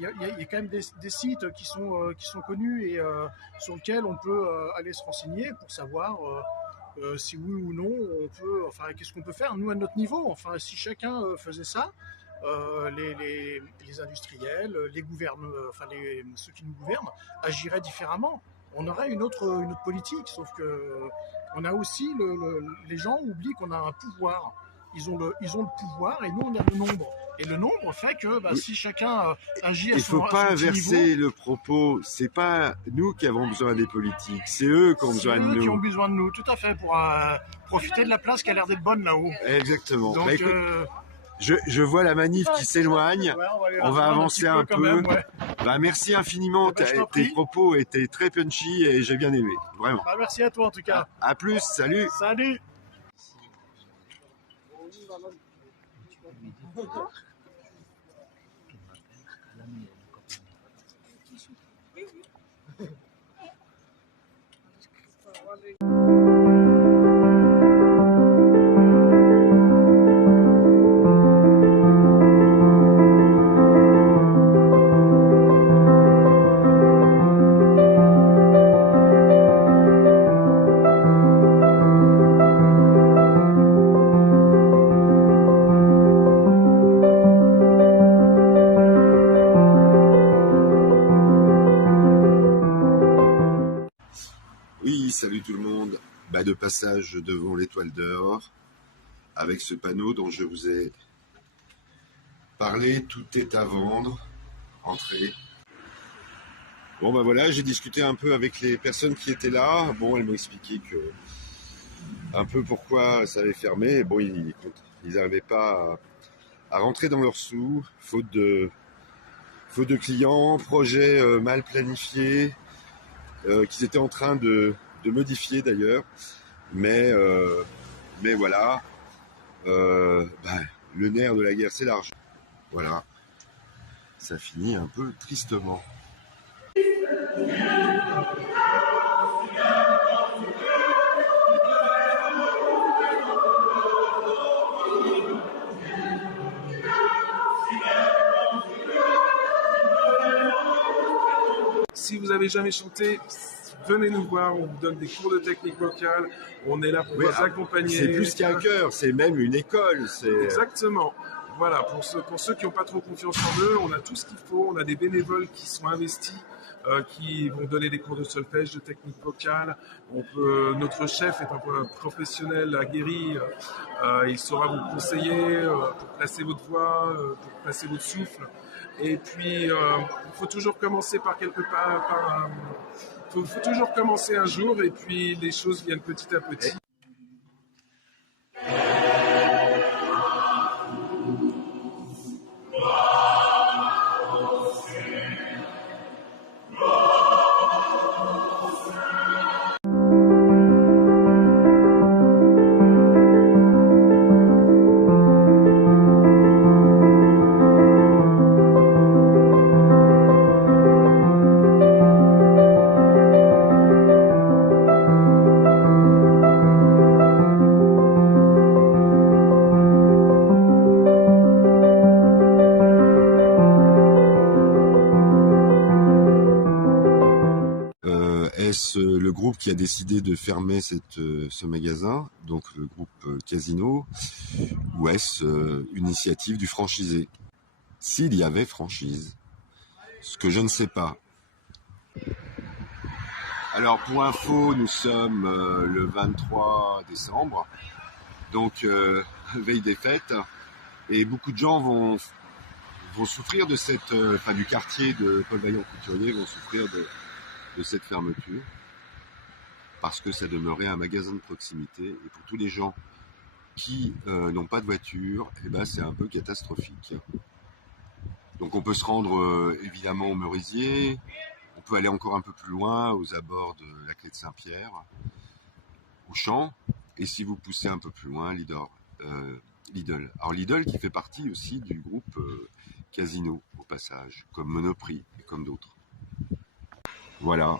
y a quand même des sites qui sont connus et sur lesquels on peut aller se renseigner pour savoir si oui ou non on peut, enfin qu'est-ce qu'on peut faire nous à notre niveau. Enfin, si chacun faisait ça, les industriels, les gouvernements, enfin ceux qui nous gouvernent agiraient différemment. On aurait une autre politique, sauf que on a aussi les gens oublient qu'on a un pouvoir. Ils ont le pouvoir et nous on a le nombre. Et le nombre fait que Oui. si chacun agit à Il son faut à pas son petit inverser niveau, le propos. C'est pas nous qui avons besoin des politiques, c'est eux qui ont c'est besoin de eux qui ont nous. besoin de nous, tout à fait, pour profiter de la place qui a l'air d'être bonne là-haut. Exactement. Donc, Bah, écoute, je vois la manif qui s'éloigne. ouais, On va avancer un peu. Quand même, ouais. Bah, merci infiniment. Eh ben, je t'en Tes prie. propos étaient très punchy et j'ai bien aimé. Vraiment. Bah, merci à toi en tout cas. À plus. Salut. Salut. Oui, salut tout le monde. Bah, de passage devant l'Étoile d'Or, avec ce panneau dont je vous ai parlé, tout est à vendre, entrez. Bon bah voilà, j'ai discuté un peu avec les personnes qui étaient là. Bon, elles m'ont expliqué un peu pourquoi ça avait fermé. Bon, ils n'arrivaient pas à rentrer dans leurs sous, faute de clients, projet mal planifié, qu'ils étaient en train de modifier d'ailleurs. Mais voilà, le nerf de la guerre, c'est l'argent. Voilà, ça finit un peu tristement. Si vous avez jamais chanté, venez nous voir, on vous donne des cours de technique vocale, on est là pour vous accompagner. C'est plus qu'un chœur, c'est même une école. Exactement. Voilà, pour ceux qui n'ont pas trop confiance en eux, on a tout ce qu'il faut, on a des bénévoles qui sont investis, qui vont donner des cours de solfège, de technique vocale. Notre chef est un professionnel aguerri, il saura vous conseiller pour placer votre voix, pour placer votre souffle. Et puis, il faut toujours commencer par quelque part. Il faut toujours commencer un jour et puis les choses viennent petit à petit. Est-ce le groupe qui a décidé de fermer ce magasin, donc le groupe Casino, ou est-ce une initiative du franchisé? S'il y avait franchise, ce que je ne sais pas. Alors pour info, nous sommes le 23 décembre, donc veille des fêtes, et beaucoup de gens vont souffrir de du quartier de Paul Vaillant-Couturier vont souffrir de cette fermeture, parce que ça demeurait un magasin de proximité, et pour tous les gens qui n'ont pas de voiture, c'est un peu catastrophique. Donc on peut se rendre évidemment au Merisier, on peut aller encore un peu plus loin, aux abords de la Clé de Saint-Pierre, au Champ, et si vous poussez un peu plus loin, Lidl. Alors Lidl qui fait partie aussi du groupe Casino, au passage, comme Monoprix et comme d'autres. Voilà.